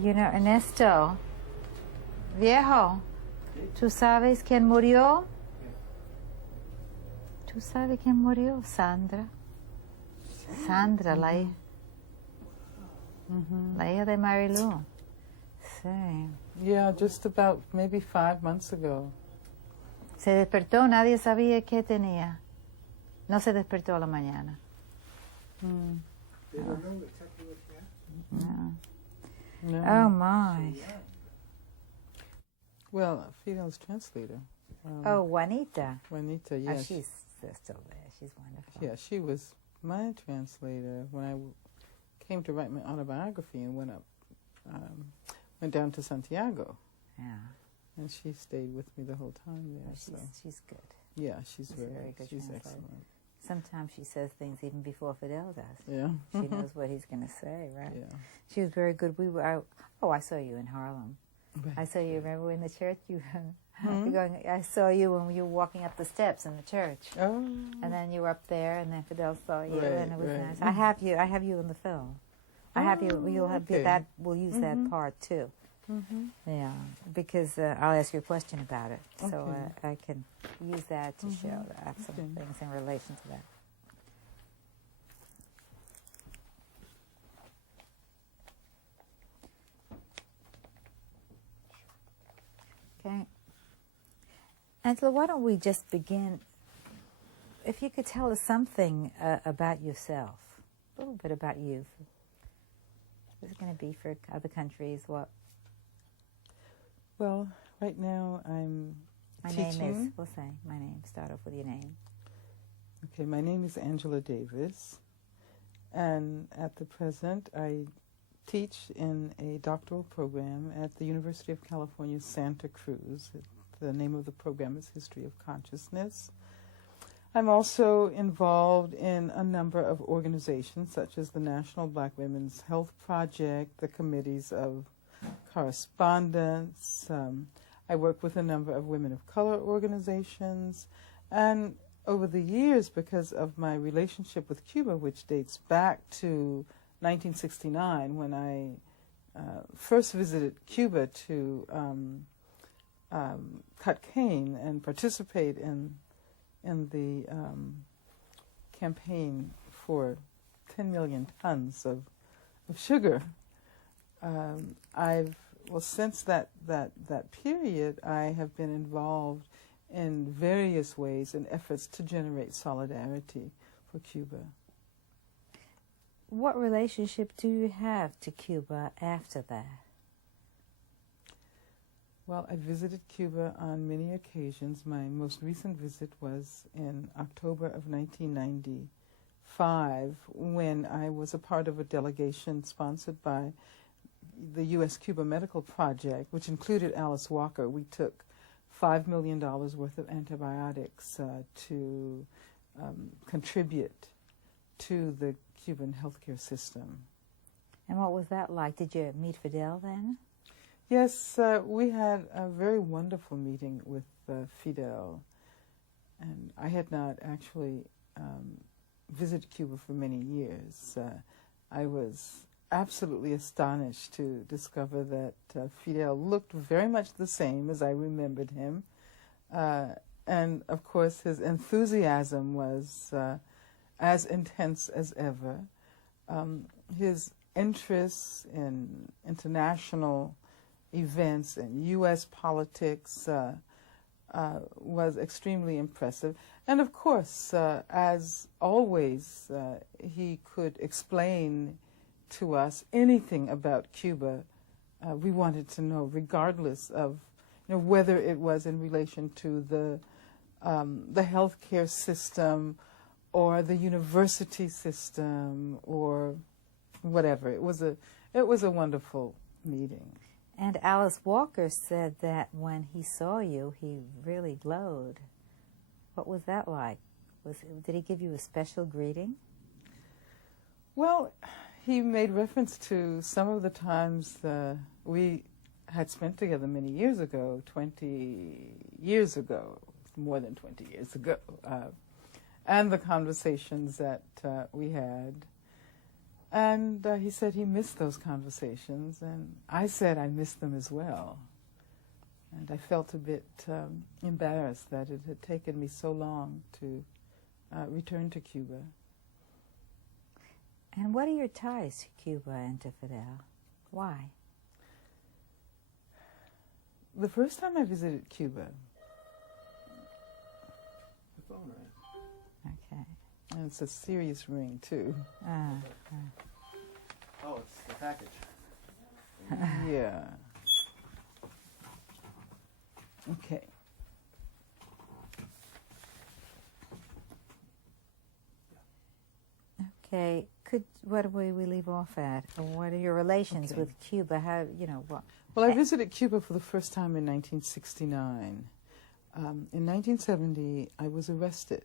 You know, Ernesto, viejo, ¿tú sabes quién murió? ¿Tú sabes quién murió? Sandra. Sandra, la hija de Marilu. Sí. Yeah, just about maybe 5 months ago. Se despertó, nadie sabía qué tenía. No se despertó a la mañana. They don't know exactly what she had? No. No. Oh, my. Well, Fidel's translator. Oh, Juanita. Juanita, Oh, yes. she's still there. She's wonderful. Yeah, she was my translator when I came to write my autobiography and went down to Santiago. Yeah. And she stayed with me the whole time there. She's good. Yeah, she's a very good she's translator. excellent. Sometimes she says things even before Fidel does. Yeah. She knows what he's going to say, right? Yeah. She was very good. I saw you in Harlem. I saw you, remember in the church? I saw you when you were walking up the steps in the church. Oh. And then you were up there, and then Fidel saw you, Right, and it was right. nice. I have you in the film. I have you. You'll have okay. that. We'll use that part too. Yeah, because I'll ask you a question about it, so I can use that to show that some things in relation to that. Okay. Angela, why don't we just begin? If you could tell us something about yourself, a little bit about you. What's it going to be for other countries? What? Well, right now I'm teaching. Name is, we'll say, my name. Start off with your name. Okay, my name is Angela Davis, and at the present I teach in a doctoral program at the University of California, Santa Cruz. The name of the program is History of Consciousness. I'm also involved in a number of organizations, such as the National Black Women's Health Project, the Committees of Correspondence. I work with a number of women of color organizations, and over the years, because of my relationship with Cuba, which dates back to 1969, when I first visited Cuba to cut cane and participate in the campaign for 10 million tons of sugar. Since that period, I have been involved in various ways in efforts to generate solidarity for Cuba. What relationship do you have to Cuba after that? Well, I visited Cuba on many occasions. My most recent visit was in October of 1995, when I was a part of a delegation sponsored by the U.S.-Cuba Medical Project, which included Alice Walker. We took $5 million worth of antibiotics to contribute to the Cuban healthcare system. And what was that like? Did you meet Fidel then? Yes, we had a very wonderful meeting with Fidel, and I had not actually visited Cuba for many years. I was absolutely astonished to discover that Fidel looked very much the same as I remembered him, and of course his enthusiasm was as intense as ever. His interests in international events and U.S. politics was extremely impressive. And of course, as always, he could explain to us anything about Cuba we wanted to know, regardless of whether it was in relation to the healthcare system or the university system or whatever. It was a wonderful meeting. And Alice Walker said that when he saw you, he really glowed. What was that like? Did he give you a special greeting? Well, he made reference to some of the times we had spent together many years ago, 20 years ago, more than 20 years ago, and the conversations that we had. And he said he missed those conversations, and I said I missed them as well. And I felt a bit embarrassed that it had taken me so long to return to Cuba. And what are your ties to Cuba and to Fidel? Why? The first time I visited Cuba, The phone rang. Okay. and it's a serious ring too. Oh, it's the package. Yeah. Okay. Okay. What do we leave off at? Or what are your relations Okay. with Cuba? How, what? Well, I visited Cuba for the first time in 1969. In 1970, I was arrested,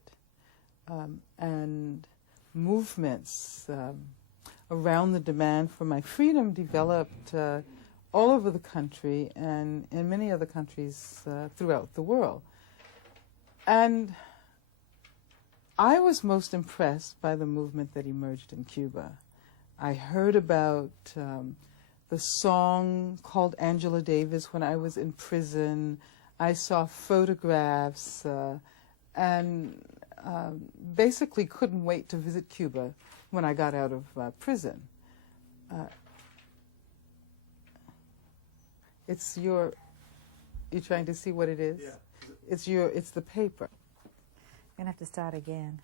and movements around the demand for my freedom developed all over the country and in many other countries throughout the world. And I was most impressed by the movement that emerged in Cuba. I heard about the song called Angela Davis when I was in prison. I saw photographs and basically couldn't wait to visit Cuba when I got out of prison. You're trying to see what it is? Yeah. It's the paper. You're going to have to start again.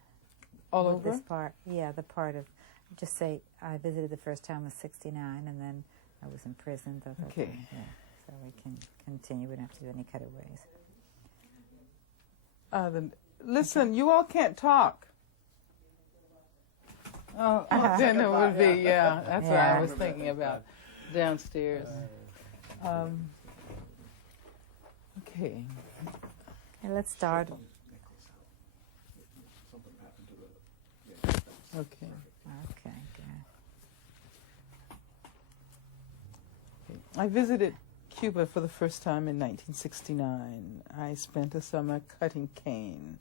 All Move over? this part. Yeah, the part of, just say, I visited the first time was 69, and then I was in prison. Okay. Yeah, so we can continue. We don't have to do any cutaways. Listen, you all can't talk. Oh, then it would be, yeah, that's what I was thinking about, downstairs. Okay. Okay, let's start. Something happened to the... Okay. Okay, good. I visited Cuba for the first time in 1969. I spent a summer cutting cane,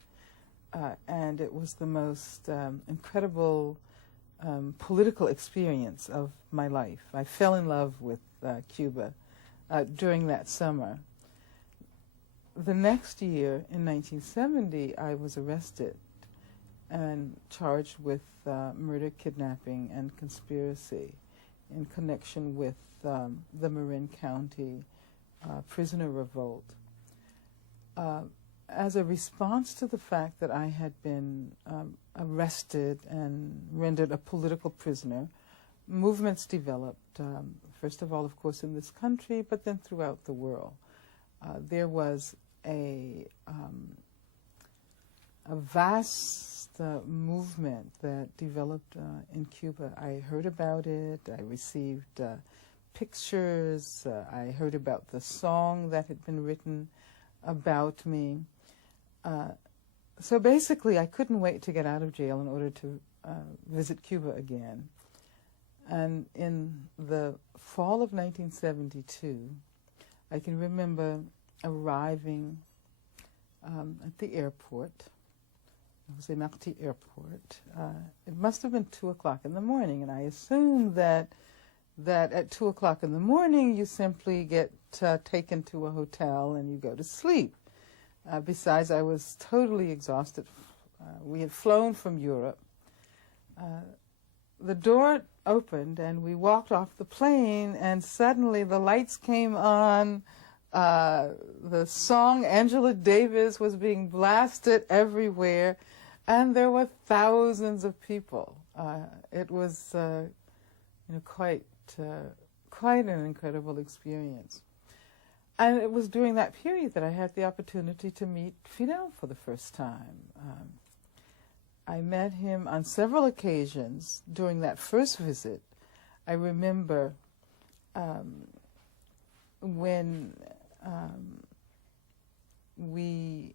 and it was the most incredible political experience of my life. I fell in love with Cuba during that summer. The next year, in 1970, I was arrested and charged with murder, kidnapping, and conspiracy in connection with the Marin County prisoner revolt. As a response to the fact that I had been arrested and rendered a political prisoner, movements developed, first of all, of course, in this country, but then throughout the world. There was a vast movement that developed in Cuba. I heard about it. I received pictures. I heard about the song that had been written about me. So basically, I couldn't wait to get out of jail in order to visit Cuba again. And in the fall of 1972, I can remember arriving at the airport. It was a Marti airport. It must have been 2 o'clock in the morning, and I assumed that at 2 o'clock in the morning you simply get taken to a hotel and you go to sleep. Besides, I was totally exhausted. We had flown from Europe. The door opened and we walked off the plane, and suddenly the lights came on. The song Angela Davis was being blasted everywhere, and there were thousands of people. It was quite an incredible experience. And it was during that period that I had the opportunity to meet Fidel for the first time. I met him on several occasions during that first visit. I remember when we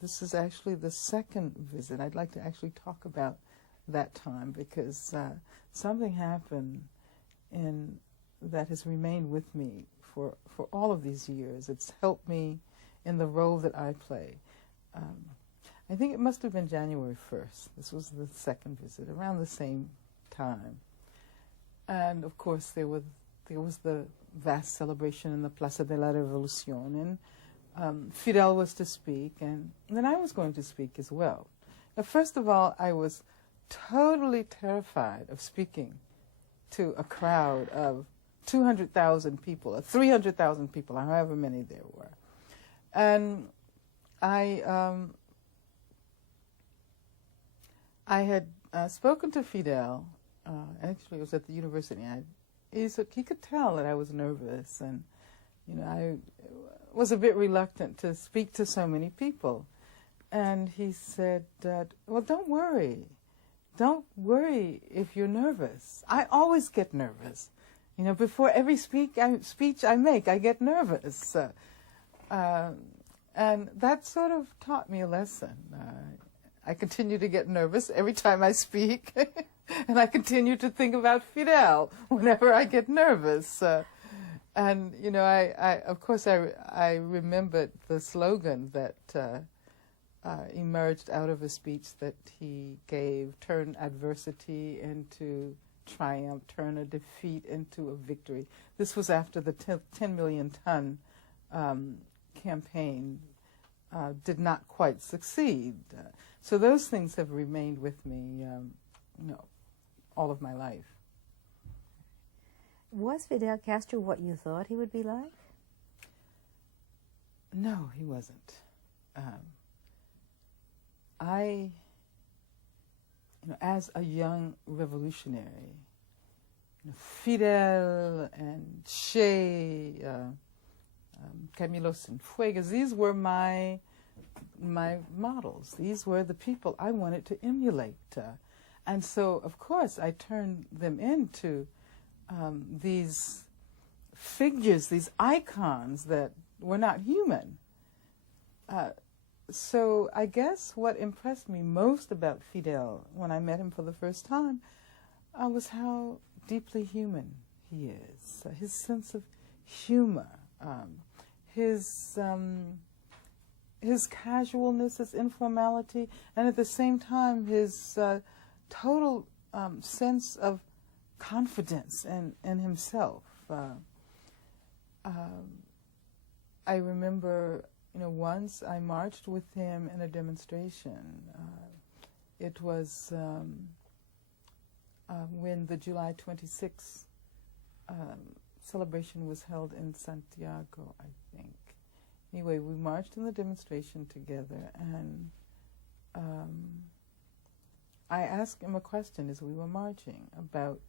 this is actually the second visit. I'd like to actually talk about that time because something happened that has remained with me for all of these years. It's helped me in the role that I play. I think it must have been January 1st. This was the second visit, around the same time. And of course there was the vast celebration in the Plaza de la Revolución, and Fidel was to speak, and then I was going to speak as well. Now, first of all, I was totally terrified of speaking to a crowd of 200,000 people, or 300,000 people, however many there were. And I had spoken to Fidel. Actually, it was at the university. He could tell that I was nervous, and I was a bit reluctant to speak to so many people. And he said that, well, don't worry. Don't worry if you're nervous. I always get nervous. Before every speech I make, I get nervous. And that sort of taught me a lesson. I continue to get nervous every time I speak, and I continue to think about Fidel whenever I get nervous. And of course, I remembered the slogan that emerged out of a speech that he gave: "Turn adversity into triumph, turn a defeat into a victory." This was after the 10 million ton campaign did not quite succeed. So those things have remained with me, all of my life. Was Fidel Castro what you thought he would be like? No, he wasn't. As a young revolutionary, Fidel and Che, Camilo Cienfuegos, these were my models. These were the people I wanted to emulate. And so, of course, I turned them into these figures, these icons that were not human. So I guess what impressed me most about Fidel when I met him for the first time was how deeply human he is. His sense of humor, his casualness, his informality, and at the same time his total sense of confidence in himself. I remember, once I marched with him in a demonstration. It was when the July 26th celebration was held in Santiago, I think. Anyway, we marched in the demonstration together, and I asked him a question as we were marching about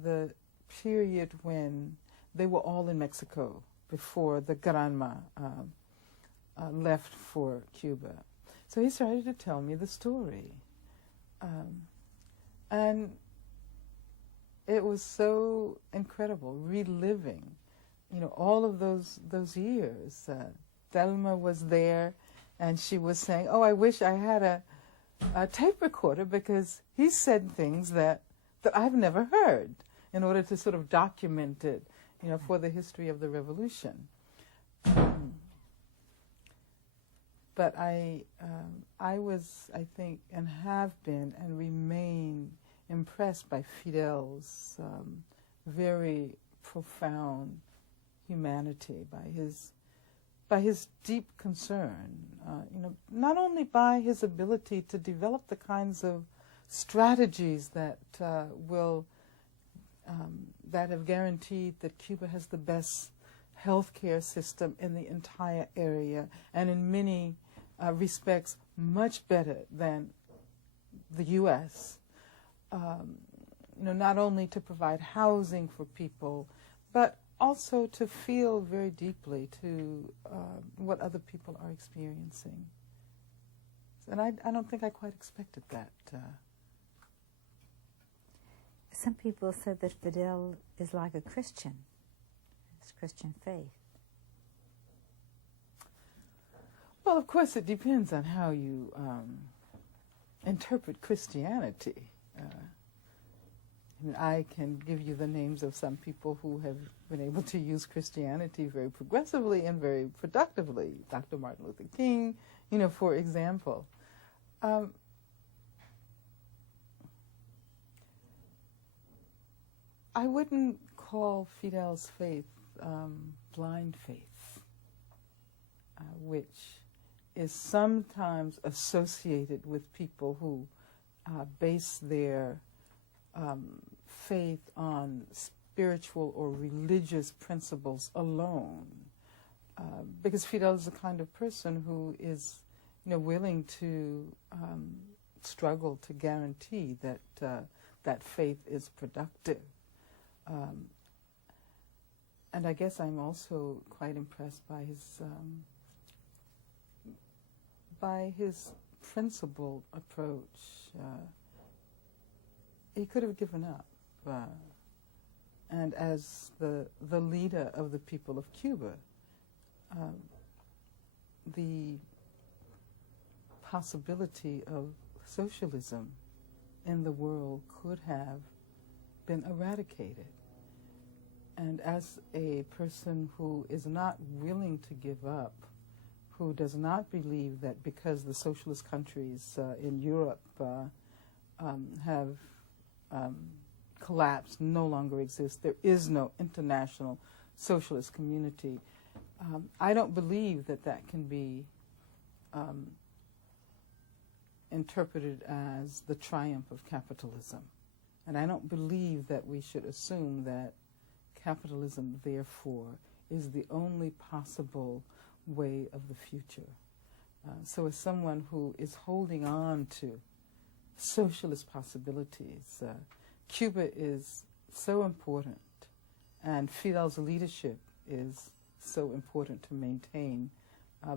the period when they were all in Mexico before the Granma left for Cuba. So he started to tell me the story. And it was so incredible, reliving, all of those years. Thelma was there, and she was saying, "Oh, I wish I had a tape recorder, because he said things that I've never heard," in order to sort of document it, for the history of the revolution. But I was, I think, and have been and remain impressed by Fidel's very profound humanity, by his deep concern, not only by his ability to develop the kinds of strategies that that have guaranteed that Cuba has the best healthcare system in the entire area, and in many respects much better than the U.S. Not only to provide housing for people, but also to feel very deeply to what other people are experiencing. And I don't think I quite expected that. Some people said that Fidel is like a Christian, his Christian faith. Well, of course, it depends on how you interpret Christianity. I can give you the names of some people who have been able to use Christianity very progressively and very productively. Dr. Martin Luther King, for example. I wouldn't call Fidel's faith blind faith, which is sometimes associated with people who base their faith on spiritual or religious principles alone. Because Fidel is the kind of person who is, willing to struggle to guarantee that that faith is productive. And I guess I'm also quite impressed by his principled approach. He could have given up. And as the leader of the people of Cuba, the possibility of socialism in the world could have been eradicated. And as a person who is not willing to give up, who does not believe that because the socialist countries in Europe have collapsed, no longer exist, there is no international socialist community, I don't believe that that can be interpreted as the triumph of capitalism. And I don't believe that we should assume that capitalism, therefore, is the only possible way of the future. So as someone who is holding on to socialist possibilities, Cuba is so important, and Fidel's leadership is so important to maintain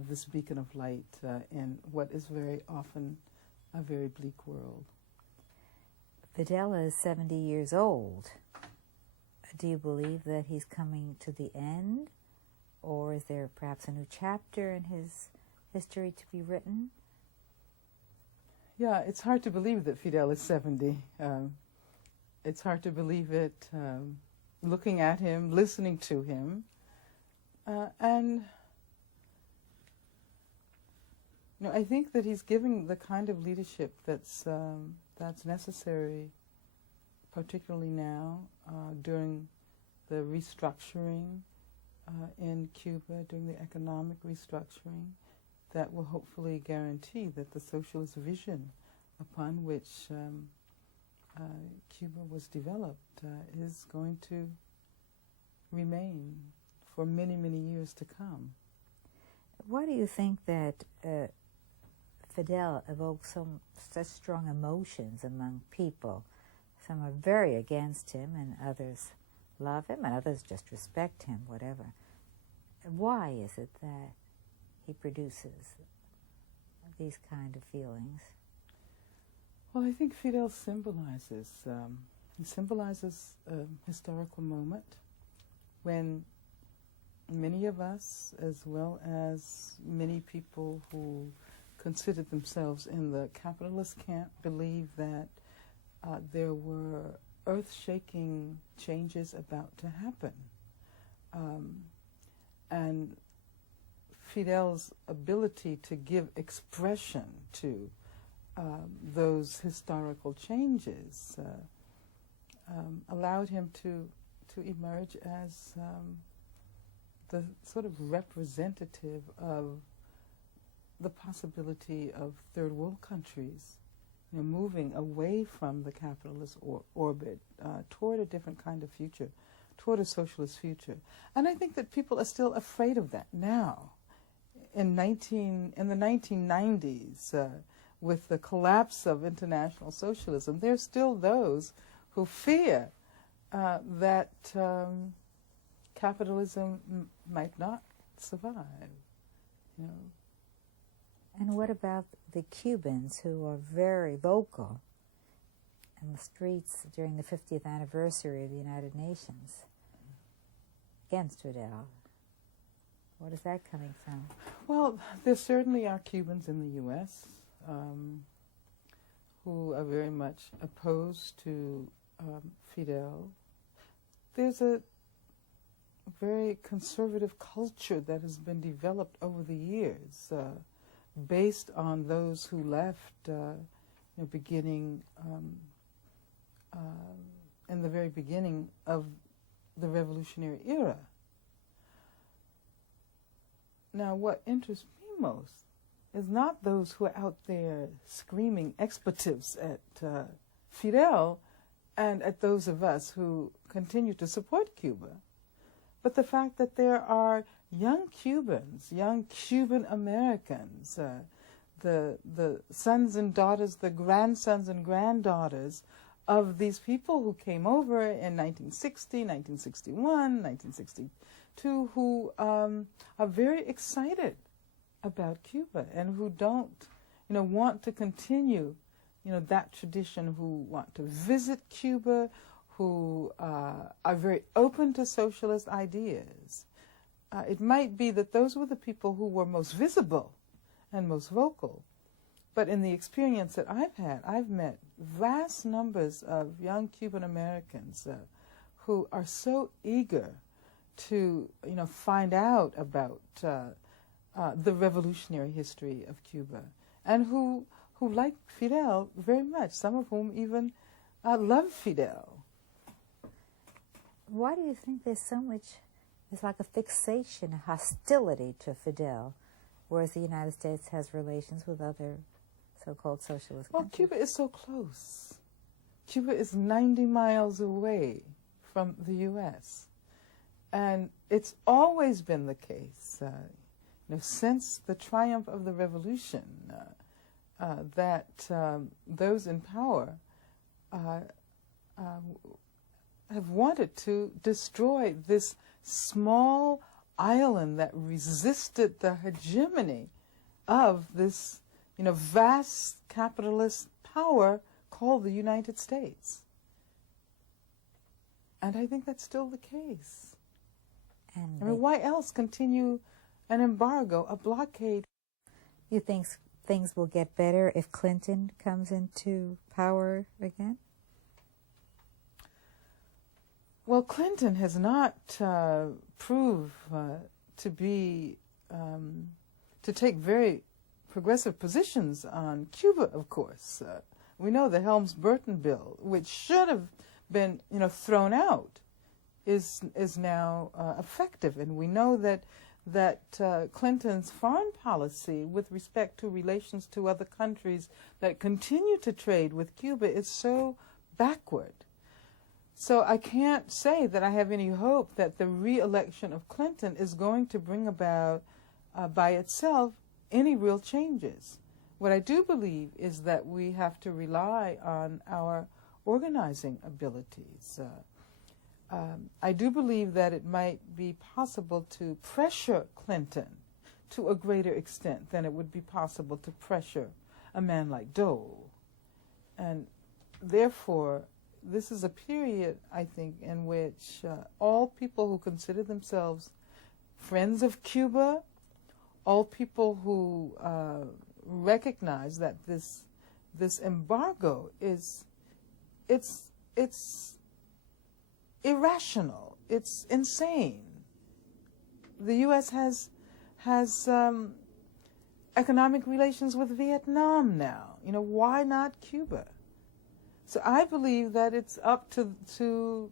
this beacon of light in what is very often a very bleak world. Fidel is 70 years old. Do you believe that he's coming to the end? Or is there perhaps a new chapter in his history to be written? Yeah, it's hard to believe that Fidel is 70. It's hard to believe it looking at him, listening to him. And I think that he's giving the kind of leadership that's necessary, particularly now, during the restructuring in Cuba, during the economic restructuring, that will hopefully guarantee that the socialist vision upon which Cuba was developed is going to remain for many, many years to come. Why do you think that Fidel evokes such strong emotions among people? Some are very against him, and others love him, and others just respect him, whatever. Why is it that he produces these kind of feelings? Well, I think Fidel symbolizes a historical moment when many of us, as well as many people who considered themselves in the capitalist camp, believe that there were earth-shaking changes about to happen. And Fidel's ability to give expression to those historical changes allowed him to emerge as the sort of representative of the possibility of third world countries moving away from the capitalist orbit toward a different kind of future, toward a socialist future. And I think that people are still afraid of that now. In the 1990s, with the collapse of international socialism, there's still those who fear that capitalism might not survive. And what about the Cubans who are very vocal in the streets during the 50th anniversary of the United Nations against Fidel? What is that coming from? Well, there certainly are Cubans in the U.S. Who are very much opposed to Fidel. There's a very conservative culture that has been developed over the years, based on those who left beginning in the very beginning of the revolutionary era. Now, what interests me most is not those who are out there screaming expletives at Fidel and at those of us who continue to support Cuba, but the fact that there are young Cubans, young Cuban Americans, the sons and daughters, the grandsons and granddaughters of these people who came over in 1960, 1961, 1962, who are very excited about Cuba and who don't, want to continue, that tradition, who want to visit Cuba, who are very open to socialist ideas. It might be that those were the people who were most visible and most vocal. But in the experience that I've had, I've met vast numbers of young Cuban Americans who are so eager to, find out about the revolutionary history of Cuba, and who like Fidel very much, some of whom even love Fidel. Why do you think there's like a fixation, a hostility to Fidel, whereas the United States has relations with other so-called socialist countries? Well, Cuba is so close. Cuba is 90 miles away from the U.S. And it's always been the case, since the triumph of the revolution, that those in power have wanted to destroy this small island that resisted the hegemony of this, vast capitalist power called the United States. And I think that's still the case. And why else continue an embargo, a blockade? You think things will get better if Clinton comes into power again? Well, Clinton has not proved to take very progressive positions on Cuba, of course. We know the Helms-Burton bill, which should have been, thrown out, is now effective, and we know that Clinton's foreign policy with respect to relations to other countries that continue to trade with Cuba is so backward. So I can't say that I have any hope that the re-election of Clinton is going to bring about by itself any real changes. What I do believe is that we have to rely on our organizing abilities. I do believe that it might be possible to pressure Clinton to a greater extent than it would be possible to pressure a man like Dole. And therefore, this is a period, I think, in which all people who consider themselves friends of Cuba, all people who recognize that this embargo it's irrational, it's insane. The U.S. has economic relations with Vietnam now. Why not Cuba? So I believe that it's up to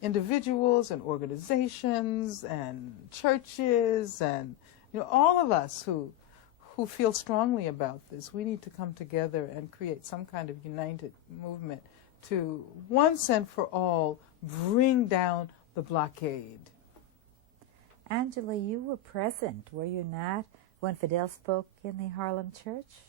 individuals and organizations and churches and all of us who feel strongly about this. We need to come together and create some kind of united movement to once and for all bring down the blockade. Angela, you were present, were you not, when Fidel spoke in the Harlem church?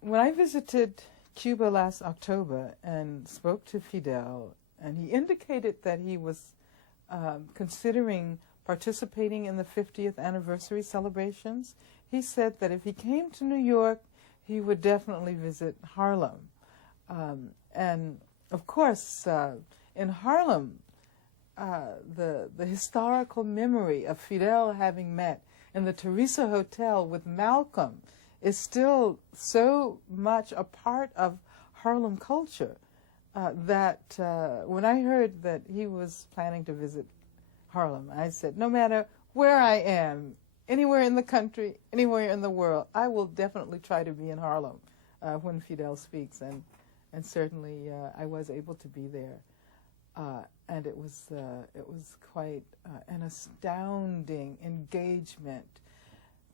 When I visited Cuba last October and spoke to Fidel, and he indicated that he was considering participating in the 50th anniversary celebrations, he said that if he came to New York, he would definitely visit Harlem. And of course, in Harlem, the historical memory of Fidel having met in the Teresa Hotel with Malcolm is still so much a part of Harlem culture that when I heard that he was planning to visit Harlem, I said, no matter where I am anywhere in the country, anywhere in the world, I will definitely try to be in Harlem when Fidel speaks, and certainly I was able to be there, and it was quite an astounding engagement,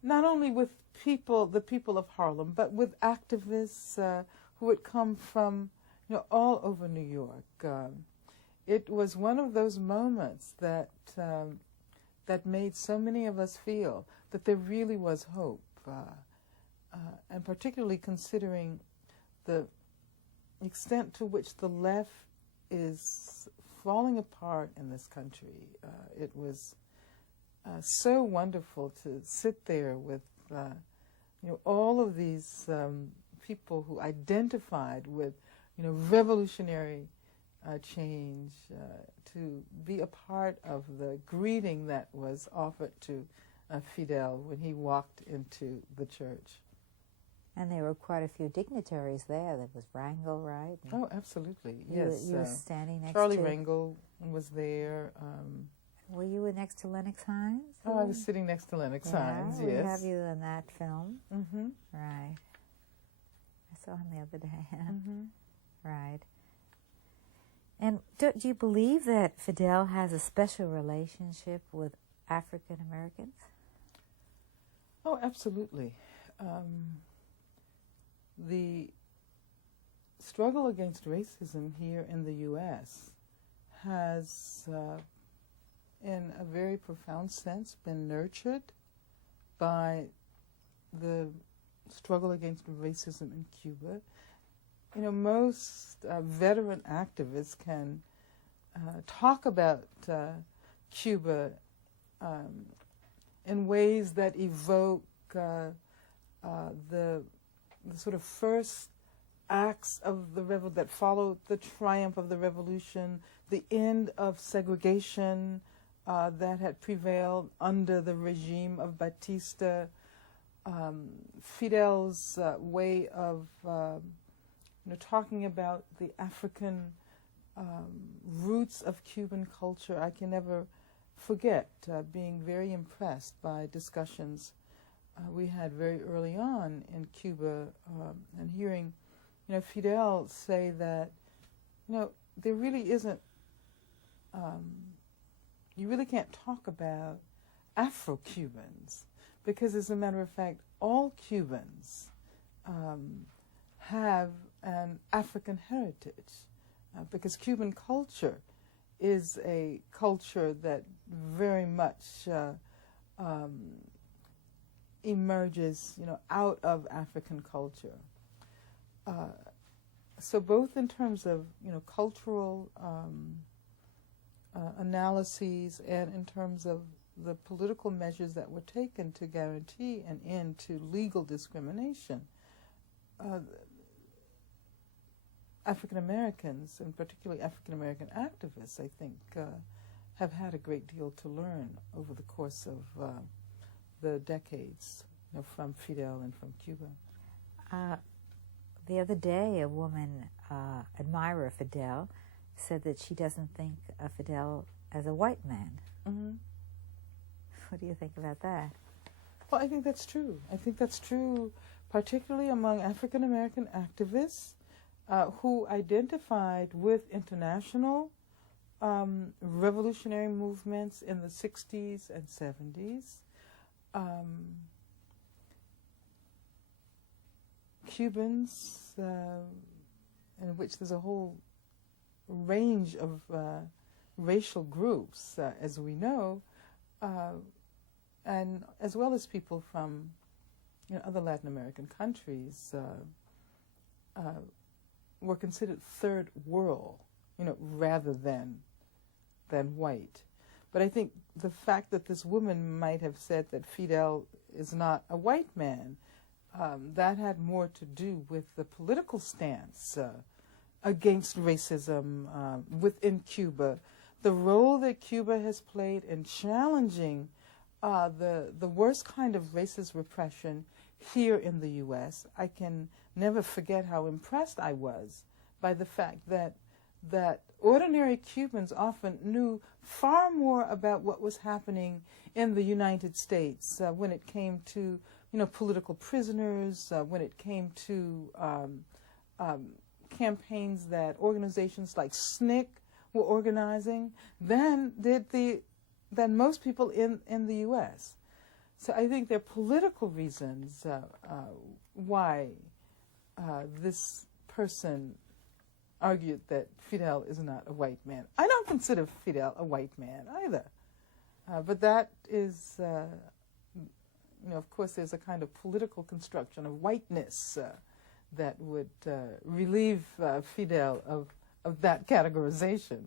not only with the people of Harlem, but with activists who had come from all over New York. It was one of those moments that made so many of us feel that there really was hope, and particularly considering the extent to which the left is falling apart in this country. It was so wonderful to sit there with all of these people who identified with revolutionary change, to be a part of the greeting that was offered to Fidel when he walked into the church. And there were quite a few dignitaries there. There was Rangel, right? Oh, absolutely. You, Yes. you were standing next Charlie to... Rangel was there. Were you next to Lennox Hines? Oh, I was sitting next to Lennox Hines, we yes. have you in that film. Mm-hmm. Right. I saw him the other day. Mm-hmm. Right. And do you believe that Fidel has a special relationship with African Americans? Oh, absolutely. The struggle against racism here in the U.S. has, in a very profound sense, been nurtured by the struggle against racism in Cuba. Most veteran activists can talk about Cuba in ways that evoke the sort of first acts of the that followed the triumph of the revolution, the end of segregation that had prevailed under the regime of Batista, Fidel's way of talking about the African roots of Cuban culture. I can never forget being very impressed by discussions we had very early on in Cuba, and hearing, Fidel say that, there really isn't, you really can't talk about Afro-Cubans, because as a matter of fact, all Cubans have an African heritage, because Cuban culture is a culture that very much emerges, out of African culture. So both in terms of, cultural analyses and in terms of the political measures that were taken to guarantee an end to legal discrimination, African Americans, and particularly African American activists, I think, have had a great deal to learn over the course of the decades, from Fidel and from Cuba. The other day, a woman, admirer of Fidel, said that she doesn't think of Fidel as a white man. Mm-hmm. What do you think about that? Well, I think that's true. I think that's true, particularly among African American activists who identified with international revolutionary movements in the 60s and 70s. Cubans, in which there's a whole range of racial groups, as we know, and as well as people from other Latin American countries, were considered third world, rather than white. But I think the fact that this woman might have said that Fidel is not a white man, that had more to do with the political stance against racism within Cuba, the role that Cuba has played in challenging the worst kind of racist repression here in the U.S. I can never forget how impressed I was by the fact that that ordinary Cubans often knew far more about what was happening in the United States when it came to, political prisoners, when it came to campaigns that organizations like SNCC were organizing, than most people in the U.S. So I think there are political reasons why this person argued that Fidel is not a white man. I don't consider Fidel a white man either. But that is, of course, there's a kind of political construction of whiteness that would relieve Fidel of that categorization.